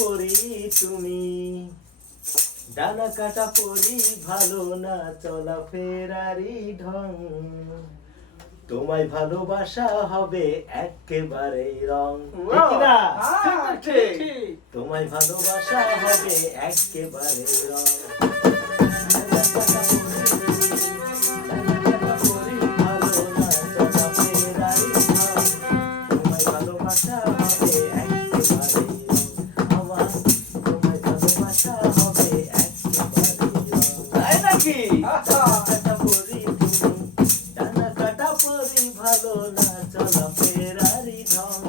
পরি তুমি, ডানা কাটা পরি ভালো না চলা ফেরারি ঢং, তোমায় ভালোবাসা হবে একেবারে রং, ঠিক না? তোমায় ভালোবাসা হবে একেবারে রং, ভালো না চলা ফেরারি ঢং,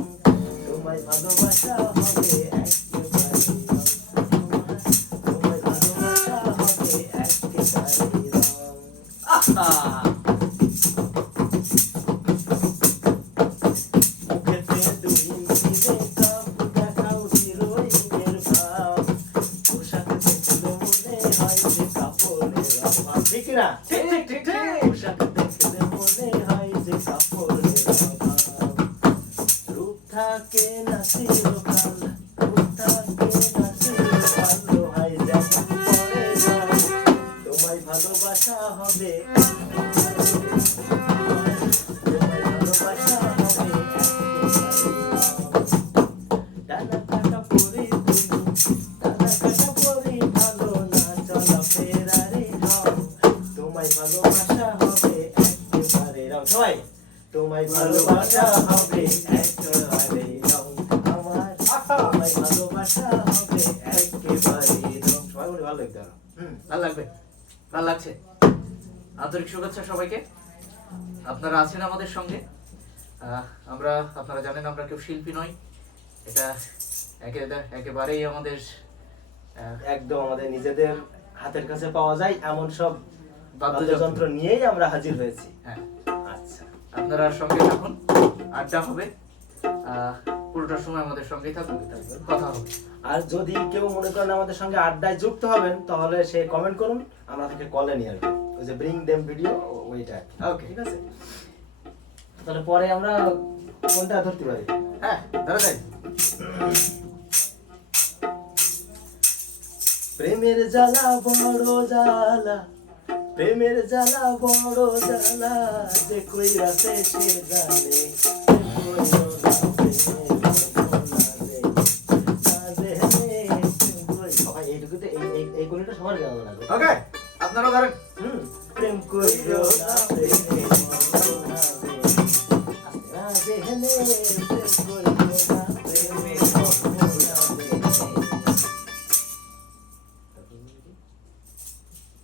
তোমায় ভালোবাসা হবে একেবারে রং, তোমায় ভালোবাসা হবে একেবারে রং। মুখেতে দুই ইঞ্চি মেকআপ, দেখাও হিরোইনের ভাব, পোশাক দেখলে মনে হয় যে কাপড়ের অভাব, ঠিক না? পোশাক দেখলে মনে হয় যে কাপড়ের অভাব, রূপ থাকে না চিরকাল, রূপ থাকে না চিরকাল, লোহাই যেমন পড়ে জল, তোমায় ভালোবাসা হবে, তোমায় ভালোবাসা হবে ডানা কাটা পরি তুমি, ডানা কাটা পরি ভালো না চলা ফেরারি ঢং, তোমায় ভালোবাসা হবে একেবারে রং, সবাই তোমায় ভালোবাসা হবে একেবারে রং, আমার তোমায় ভালোবাসা হবে একেবারে রং, সবাই বলে ভালো লাগবে। ভালো লাগবে, ভালো লাগছে। আন্তরিক শুভেচ্ছা সবাইকে। আপনারা আছেন আমাদের সঙ্গে। আমরা, আপনারা জানেন আমরা কেউ শিল্পী নই, এটা একেবারেই আমাদের একদম আমাদের নিজেদের হাতের কাছে পাওয়া যায় এমন সব বাদ্যযন্ত্র বাদ্যযন্ত্র নিয়েই আমরা হাজির হয়েছি। হ্যাঁ, আচ্ছা, আপনারা সঙ্গে থাকুন, আড্ডা হবে, পুরোটা সময় আমাদের সঙ্গেই থাকুন, কথা হবে। আর যদি কেউ মনে করেন আমাদের সঙ্গে আড্ডায় যুক্ত হবেন, তাহলে সে কমেন্ট করুন, আমরা তাকে কলে নিয়ে আসবো, ওই যে ব্রিং দেম ভিডিও, ওইটা। ওকে, ঠিক আছে, তাহলে পরে আমরা কোনটা ধরতে পারি? হ্যাঁ, ধরে যাই। প্রেমের জ্বালা বড় জ্বালা, প্রেমের জ্বালা বড় জ্বালা, যে কইরাছে সে জানে, এইটুকুতে এই কোনটা সবার গাওয়া লাগবে। ওকে, আপনারা ধরেন। প্রেম কইরো না প্রেমে মরো না রে, না জেনে প্রেম কইরো না প্রেমে মরো না রে।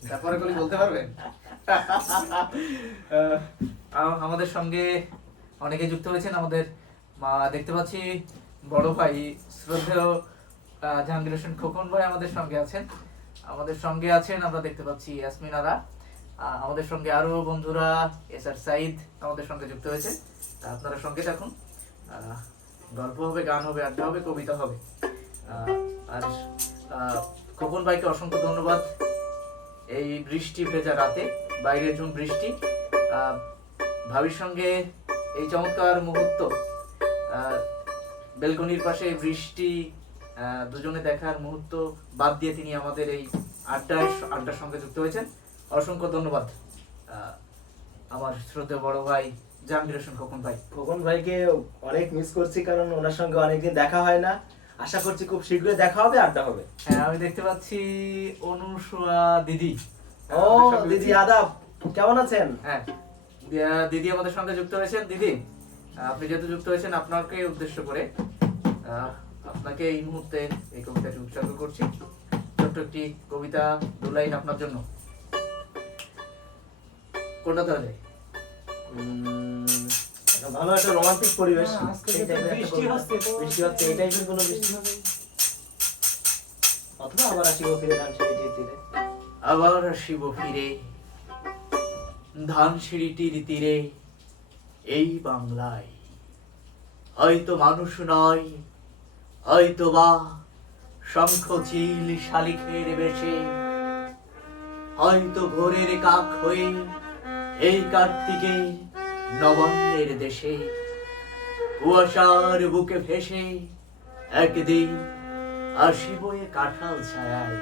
তারপরে গুলি বলতে পারবেন? আমাদের সঙ্গে অনেকে যুক্ত হয়েছেন। আমাদের দেখতে পাচ্ছি বড় ভাই শ্রদ্ধেয় জাহাঙ্গীর হোসেন খোকন ভাই আমাদের সঙ্গে আছেন। আমরা দেখতে পাচ্ছি ইয়াসমিন আরা, আমাদের সঙ্গে আরো বন্ধুরা এসআর সাইদ আমাদের সঙ্গে যুক্ত হয়েছে। আপনারা সঙ্গে থাকুন, গল্প হবে, গান হবে, আড্ডা হবে, কবিতা হবে। আর খোকন ভাইকে অসংখ্য ধন্যবাদ। এই বৃষ্টি ভেজা রাতে, বাইরে ঝুম বৃষ্টি, ভাবির সঙ্গে এই চমৎকার মুহূর্ত, বেলকনির পাশে বৃষ্টি, দুজনে দেখার মুহূর্ত বাদ দিয়ে তিনি আমাদের এই আড্ডার সঙ্গে যুক্ত হয়েছেন। অসংখ্য ধন্যবাদ আমার শ্রদ্ধেয় বড় ভাই জাহাঙ্গীর হোসেন খোকন ভাই। খোকন ভাইকে অনেক মিস করছি, কারণ ওনার সঙ্গে অনেকদিন দেখা হয় না। আশা করছি খুব শীঘ্রই দেখা হবে, আড্ডা হবে। হ্যাঁ, আমি দেখতে পাচ্ছি অনুসুয়া দিদি। ও দিদি, আদাব, কেমন আছেন? হ্যাঁ, দিদি আমাদের সঙ্গে যুক্ত হয়েছেন। দিদি, আপনি যেহেতু যুক্ত হয়েছেন, আপনাকে উদ্দেশ্য করে আপনাকে এই মুহূর্তে এই কবিতাটি উৎসর্গ করছি। ছোট্ট একটি কবিতা, 2 লাইন আপনার জন্য। কোনটা ধরে? ভালো একটা রোমান্টিক পরিবেশ, বৃষ্টি হচ্ছে, এই টাইপের কোনো বৃষ্টি হবে, অথবা আবার আসিব ফিরে ধানসিঁড়িটির তীরে। আবার আসিব ফিরে ধানসিঁড়িটির তীরে, এই বাংলায় হয়তো মানুষ নয়, হয়তো বা শঙ্খ চিল শালিখের বেশে, হয়তো ভোরের কাক হয়ে এই কার্তিকে নবান্নের দেশে, কুয়াশার বুকে ভেসে একদিন আসি বয়ে কাঁঠাল ছায়ায়,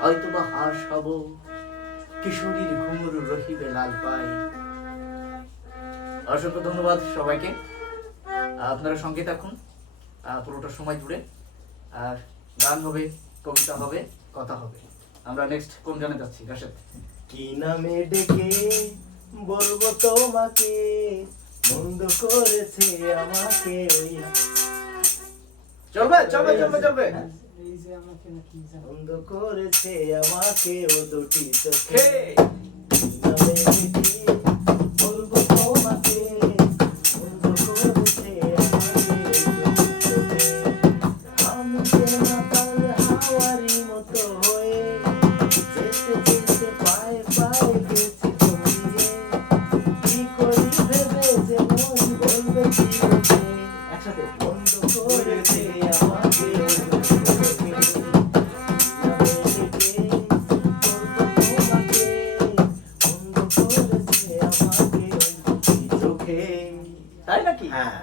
হয়তো বা হাঁস হব, কিশোরীর ঘুঙুর রহিবে লাল পাই। অসংখ্য ধন্যবাদ সবাইকে। আপনারা সঙ্গে থাকুন পুরোটা সময় জুড়ে। আর গান হবে, কবিতা হবে, কথা হবে। আমরা নেক্সট কোন গানে যাচ্ছি রাশেদ? কি নামে ডেকে বলবো তোমাকে, মন্দ করেছে আমাকে ওই, চলবে চলবে চলবে চলবে। মন্দ করেছে আমাকে ও দুটি চোখে। হে, কি নামে ডেকে বলবো তোমাকে, মন্দ করেছে আমাকে ওই দুটি চোখে। আমি যে মাতাল হাওয়ারি মতো হয়ে, যেতে যেতে পায়ে পায়ে গেছি তলিয়ে। কি করি ভেবে যে মন বলবে কি লোকে, একসাথে বন্ধ করেছে আমাকে ওই দুটি চোখে। নামে ডেকে বলবো তোমাকে, বন্ধ করেছে আমাকে ওই দুটি চোখে। তাই নাকি? হ্যাঁ,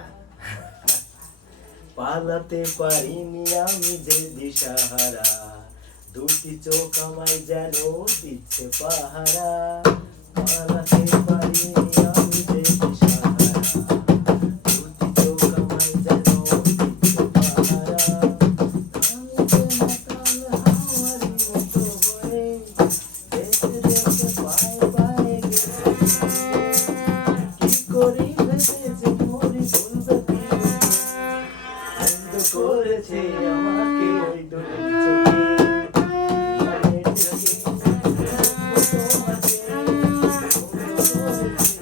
পালাতে পারিনি আমি যে দিশাহারা, দুটি চোখ আমায় যেন দিচ্ছে পাহারা। পালাতে পারিনি আমি যে দিশাহারা, দুটি চোখ আমায় যেন দিচ্ছে পাহারা। আমি যে মাতাল হাওয়ারি মতো হয়ে, যেতে যেতে পায়ে পায়ে গেছি তলিয়ে। কি করি ভেবে যে মরি বলবে কি লোকে, বন্ধ করেছে আমাকে ওই দুটি চোখে। নামে ডেকে বলবো তোমাকে, বন্ধ করেছে আমাকে ওই দুটি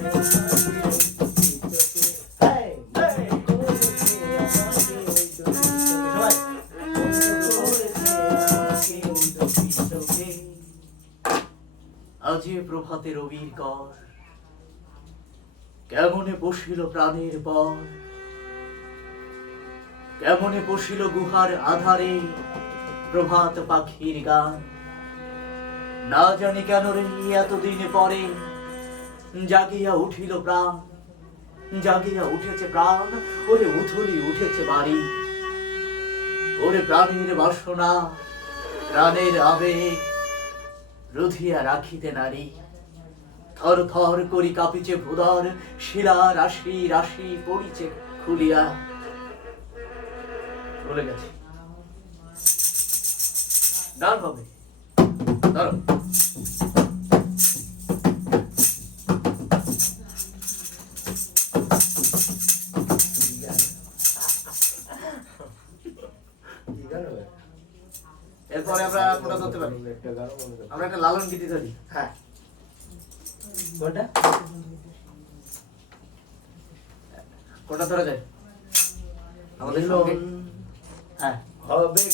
চোখে। হেই, বন্ধ করেছে আমাকে ওই দুটি চোখে। সবাই, বন্ধ করেছে আমাকে ওই দুটি চোখে। আজি প্রভাতে রবির কর, কেমনে বসিল প্রাণের পর, কেমনে বসিল গুহার আধারে প্রভাত পাখির গান। না জানি কেন রে এতদিন পরে জাগিয়া উঠিল প্রাণ, জাগিয়া উঠেছে প্রাণ, ওরে উথলি উঠেছে বাড়ি। ওরে প্রাণের বাসনা, প্রাণের আবেগ রুধিয়া রাখিতে নারী। থর থর করি কাঁপিছে ভুদর, শিলা রাশি রাশি পড়িছে খুলিয়া। বলে গেছে গান হবে, ধরো। কি গান হবে? এরপরে আমরা কোনটা ধরতে পারি? একটা গান মনে করো। আমরা একটা লালন গীতি ধরি। হ্যাঁ, কোনটা? কোনটা ধরা যায় আমাদের সঙ্গে? মিলন হ্যাঁ, হবে